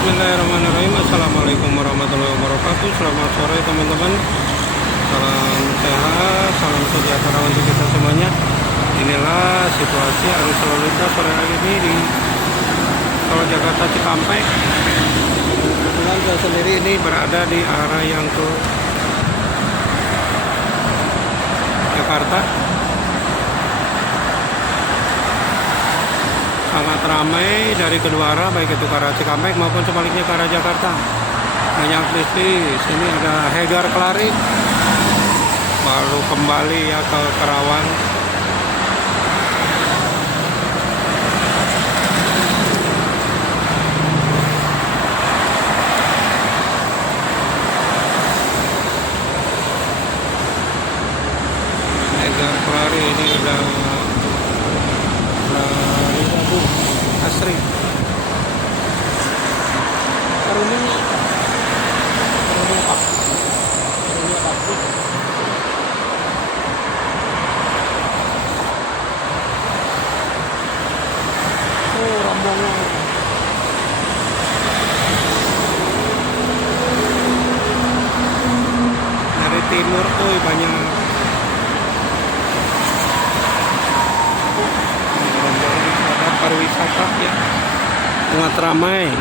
Bismillahirrahmanirrahim. Assalamualaikum warahmatullahi wabarakatuh. Selamat sore teman-teman. Salam sehat, salam sejahtera untuk kita semuanya. Inilah situasi arus lalu lintas sore hari ini di Tol Jakarta Cikampek. Kebetulan saya sendiri ini berada di arah yang ke Jakarta. Sangat ramai dari kedua arah, baik itu ke arah Cikampek maupun sebaliknya ke arah Jakarta. Banyak bis. Ini ada Hegar Klarik, baru kembali ya ke Kerawang. Hegar Klarik ini udah Asri. Karunia apa? Karunia apa? Oh, rombongan. Dari timur tuh banyak. Pariwisata ya, sangat ramai.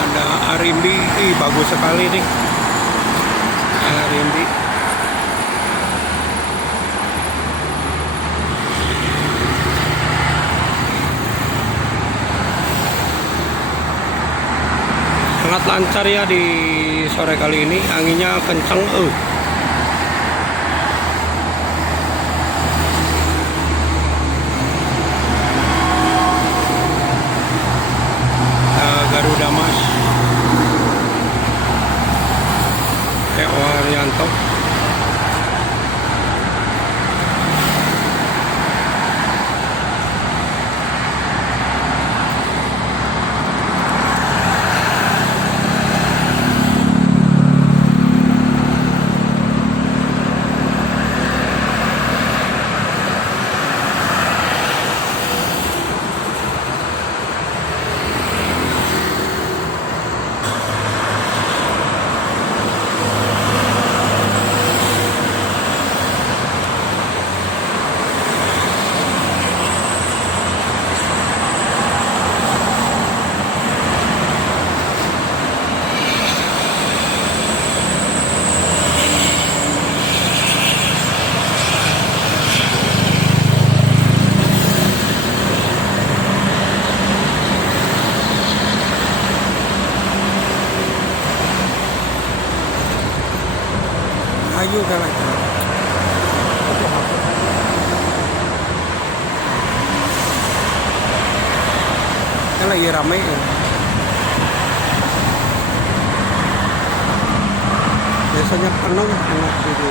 Ada Arimbi, bagus sekali nih. Arimbi. Sangat lancar ya di sore kali ini, anginnya kenceng. Garuda Mas Teo Haryanto. Ayo galak. Kan lagi ramai ya. Biasanya penuh enak gitu.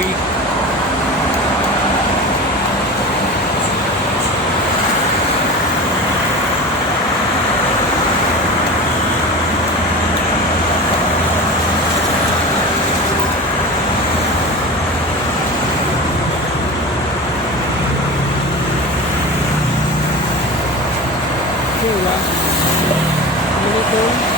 leuwih. Assalamualaikum.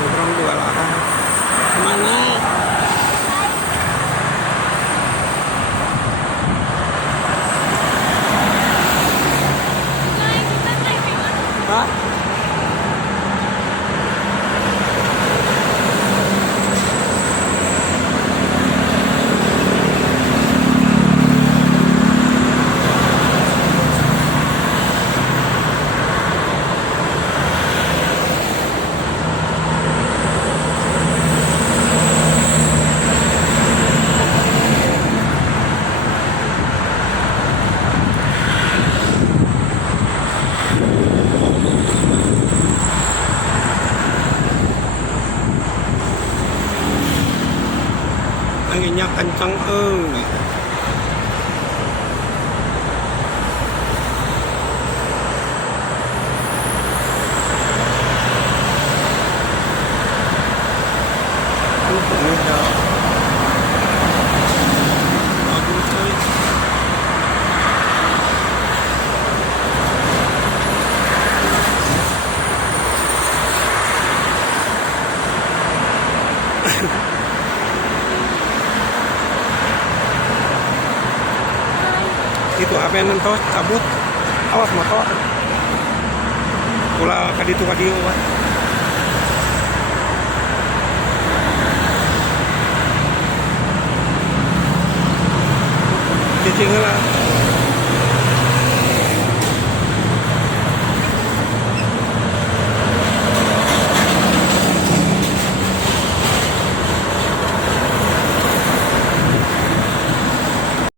Nyebrang dua arah. Kemana? Hah? Anginnya kencang beda. Bagus sekali. Itu apa yang nentos cabut, awas motor ulah kaditu kadiu